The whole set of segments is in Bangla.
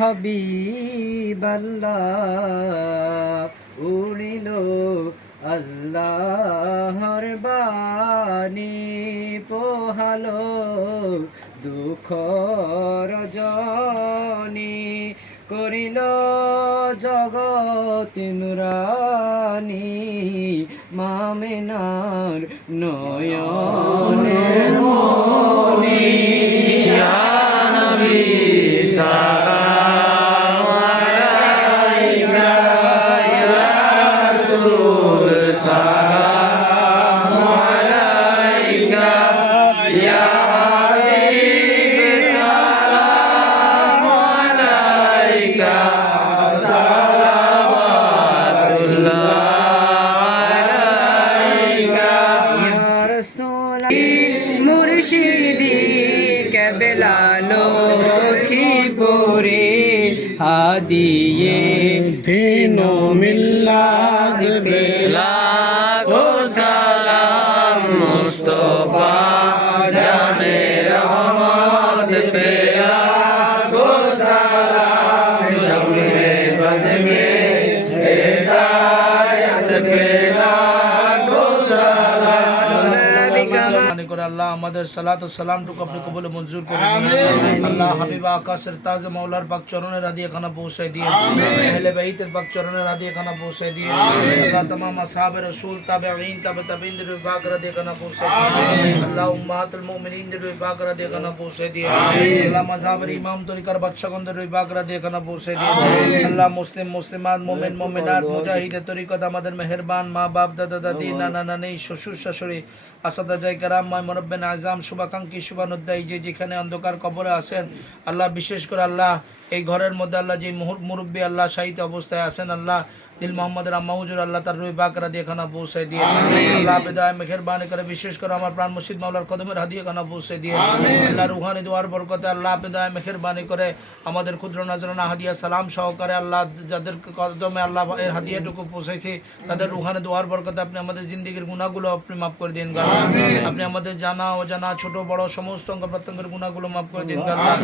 হাবিবাল্লাহ উড়িল আল্লাহর বাণী পোহালো দুঃখ রজনী করিল জগৎ নুরানি মামেনার নয়নে। মনি নবী খিপুরে হাদিয়ে দিনো মিল্লাদ বেলা লাখো সালাম মুস্তফা জানে রহমত পে লাখো সালাম শবে বজ মে হেদায়ত পে করে আল্লাহ আমাদের সালাত ও সালামটুকু আপনি কবলে মঞ্জুর করে আল্লাহ হাবিবা আকাশের তাজ মৌলার পাক চরণের আদি এখানে পৌঁছে দিয়ে হেলে বাইতের পাক চরণের আদি এখানে পৌঁছে দিয়ে আল্লাহ তমাম আসহাব রসুল তাবে আইন তাবে তাবিনদের বিভাগ রাদি এখানে পৌঁছে দিয়ে আল্লাহ উম্মাহাতুল মুমিনিনদের বিভাগ রাদি এখানে পৌঁছে দিয়ে আল্লাহ মাযহাবের ইমাম তরিকার বাদশাগণদের বিভাগ রাদি এখানে পৌঁছে দিয়ে আল্লাহ মুসলিম মুসলিমাত মুমিন মুমিনাত মুজাহিদের তরিকত আমাদের মেহেরবান মা বাপ দাদা দাদি নানা নানি শ্বশুর শাশুড়ি আজাম, শুভাকাঙ্ক্ষী যে যেখানে অন্ধকার কবরে আছেন, আল্লাহ, বিশেষ করে আল্লাহ, এই ঘরের মধ্যে আল্লাহ, যে মুরব্বী আল্লাহ শাহিত অবস্থায় আছেন আল্লাহ দিল মোহাম্মদের আম্মা হুজুর আল্লাহ তার রুই বাকরা দিয়ে খানা পৌঁছে দিয়ে আল্লাহ বেদায় মেহেরবানি করে বিশেষ করে আমার প্রাণ মুর্শিদ মাওলার কদমের হাদিয়ে খানা পৌঁছে দিয়ে আল্লাহ রুহানি দোয়ার বরকতে আল্লাহ বেদায় মেহেরবানি করে আমাদের ক্ষুদ্র নজরানা হাদিয়া সালাম সহকারে আল্লাহ যাদের কদমে আল্লাহ এর হাদিয়াটুকু পৌঁছেছে তাদের রুহানি দোয়ার বরকতে আপনি আমাদের জিন্দগির গুণাগুলো আপনি মাফ করে দিন গাল্লাহ আপনি আমাদের জানা অজানা ছোট বড় সমস্ত অঙ্গ প্রত্যঙ্গের গুণাগুলো মাফ করে দিন গাল্লাহ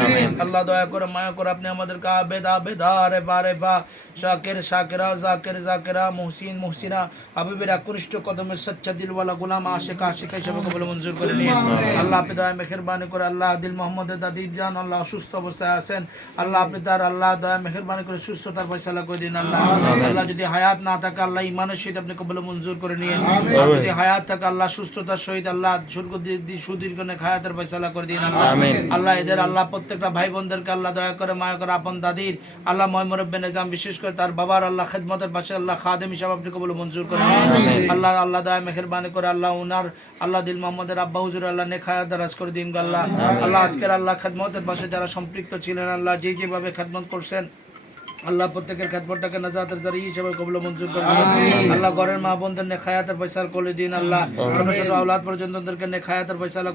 আল্লাহ দয়া করে মায়া করে আপনি আমাদেরকে আবেদা বেদা রে বারে বা শাকের শাকেরা জাকের জাকেরা মুহসিন মুহসিনা হাবিবের একনিষ্ঠ কদমের সচ্চা দিলওয়ালা গোলাম আশেক আশেকা হিসেবে কবল মঞ্জুর করে নিন আল্লাহ আপনি দয়া মেহেরবানি করে আল্লাহ দিল মোহাম্মদের দাদিব জান আল্লাহ অসুস্থ অবস্থায় আছেন। আল্লাহ আপনি তার আল্লাহ দয়া মেহেরবানি করে সুস্থতার ফয়সালা করে দিন আল্লাহ। আল্লাহ যদি হায়াত না থাকে আল্লাহ ইমানের সহিত আপনি কবল মঞ্জুর করে আর যদি হায়াত থাকে আল্লাহ সুস্থতার সহিত আল্লাহ সুর্গ সুদীর্ঘ হায়াতের ফয়সালা করে দিন আল্লাহ। আল্লাহ এদের আল্লাহ প্রত্যেকটা ভাই বোনদেরকে আল্লাহ দয়া করে মায়া করে আপন দাদির আল্লাহ মহমরব্বে নিজাম বিশেষ করে তার বাবার আল্লাহ খেদমতের পাশে আল্লাহ খাদেম হিসাব আপনি কবল মঞ্জুর করেন আল্লাহ আল্লাহ দয়া মেহরবানি করে আল্লাহ উনার আল্লাহ দিল মোহাম্মদের আব্বা হুজুর আল্লাহ হায়াত দারাজ করে দিন আল্লাহ। আল্লাহ আজকের আল্লাহ খেদমতের পাশে যারা সম্পৃক্ত ছিলেন আল্লাহ যে যেভাবে খাদমত করছেন আল্লাহ প্রত্যেকের খেদমতটাকে নাজাতের জারি হিসেবে কবল মঞ্জুর করে আল্লাহ ঘরের মা বোনদের নে খায়াতের পয়সাল করে দিন আল্লাহ। ছোট ছোট আওলাদ পর্যন্ত ওদেরকে নে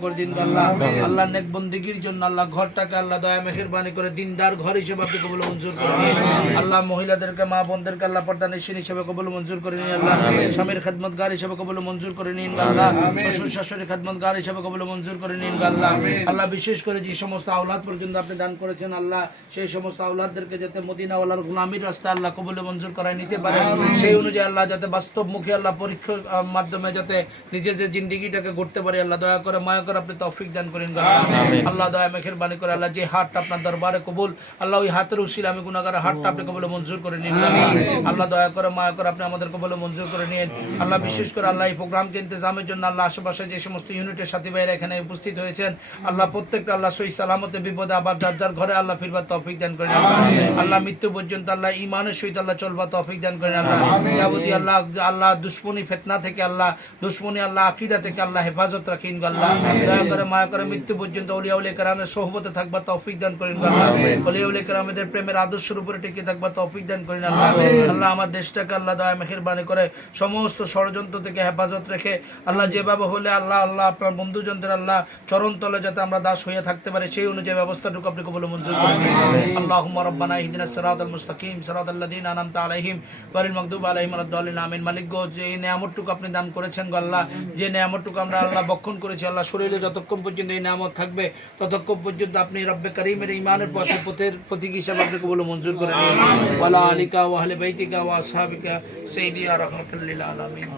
করে দিন আল্লাহ। আল্লাহ নেক বন্দিগির জন্য আল্লাহ ঘরটাকে আল্লাহ দয়া মেহেরবানি করে দিনদার ঘর হিসেবে আপনি কবল মঞ্জুর করে নিন আল্লাহ মহিলাদেরকে মা বোনদেরকে আল্লাহ পর্দা নিশিন হিসেবে কবল মঞ্জুর করে নিন আল্লাহ। স্বামীর খেদমতগার হিসেবে কবল মঞ্জুর করে নিন আল্লাহ। শ্বশুর শাশুড়ি খেদমতগার হিসেবে কবল মঞ্জুর করে নিন আল্লাহ। আল্লাহ বিশেষ করে যে সমস্ত আওলাদ পর্যন্ত আপনি দান করেছেন আল্লাহ সেই সমস্ত আওলাদদেরকে যাতে মদিনাওয়ালার গুলামির রাস্তা আল্লাহ কবলে মঞ্জুর করায় নিতে পারে। সেই অনুযায়ী আল্লাহ যাতে বাস্তব মুখে আল্লাহ পরীক্ষার মাধ্যমে যাতে নিজেদের জিন্দিগিটাকে গড়তে পারে আল্লাহ দয়া করে মায়া করে আপনি তৌফিক দান করেন আল্লাহ। দয়া মেখের বাণী করে আল্লাহ যে হাতটা আপনার দরবারে কবুল আল্লাহ ওই হাতের উসিল আমি গুণাগার হাতটা আপনি কবলে মঞ্জুর করে নিন। আল্লাহ। দয়া করে মায়া করে আপনি আমাদের কবলে মঞ্জুর করে নিন। আল্লাহ বিশেষ করে আল্লাহ এই প্রোগ্রামকে ইন্তজামের জন্য আল্লাহ আশেপাশে যে সমস্ত ইউনিটের সাথী ভাইরা এখানে উপস্থিত হয়েছেন আল্লাহ প্রত্যেকটা আল্লাহ সহি সালামতে বিপদে আবার যার যার ঘরে আল্লাহ ফিরবার তৌফিক দান করেন। আল্লাহ মৃত্যু পর্যন্ত আল্লাহ ইমানের সহিত আল্লাহ চলবা তৌফিক দান করেন আল্লাহ যাবতীয় আল্লাহ আল্লাহ দুশ্মনী ফেতনা থেকে আল্লাহ দুশ্মনী আল্লাহ আকিদা থেকে আল্লাহ হেফাজত রাখিন আল্লাহ। দয়া করে মায়া করে মৃত্যু পর্যন্ত অলিয়া উলিয়া কেরামের সোহবতে থাকবা তৌফিক দান করেন আল্লাহ। অলিয়া উলিয়া কেরামেদের প্রেমের আদর্শের উপরে টিকে থাকবা তৌফিক দান করেন আল্লাহ। আল্লাহ আমার দেশটাকে আল্লাহ দয়া মেহেরবানি করে সমস্ত ষড়যন্ত্র থেকে হেফাজত রেখে আল্লাহ যেভাবে হলে আল্লাহ আল্লাহ আপনার বন্ধুজনদের আল্লাহ চরণ তলে যাতে আমরা দাস হয়ে থাকতে পারি সেই অনুযায়ী ব্যবস্থাটুকু আপনি কবল মঞ্জুর করুন। আল্লাহুম্মা রাব্বানা ইহদিনাস সিরাতাল মুস্তাকিম সরাদাল্লাদিন আনআমতা আলাইহিম ওয়ালিল মকদুব আলাইহিম ওয়ালাদ-দাল্লিন আমিন। মালিক যে এই নিয়ামতটুকু আপনি দান করেছেন গো আল্লাহ, যে নিয়ামতটুকু আমরা আল্লাহ বক্ষণ করেছি, আল্লাহ শরীরে যতক্ষণ পর্যন্ত এই নিয়ামত থাকবে, ততক্ষণ পর্যন্ত আপনি রব্বে করিমের ইমানের পথে, পথের প্রতীক হিসাবে আপনাকে বলে মঞ্জুর করে নিন ওয়ালা আলিকা ওয়াহলে বাইতিকা ওয়া আসহাবিকা সাইয়্যিদিয়া রাহমাতুল লিল আলামিন।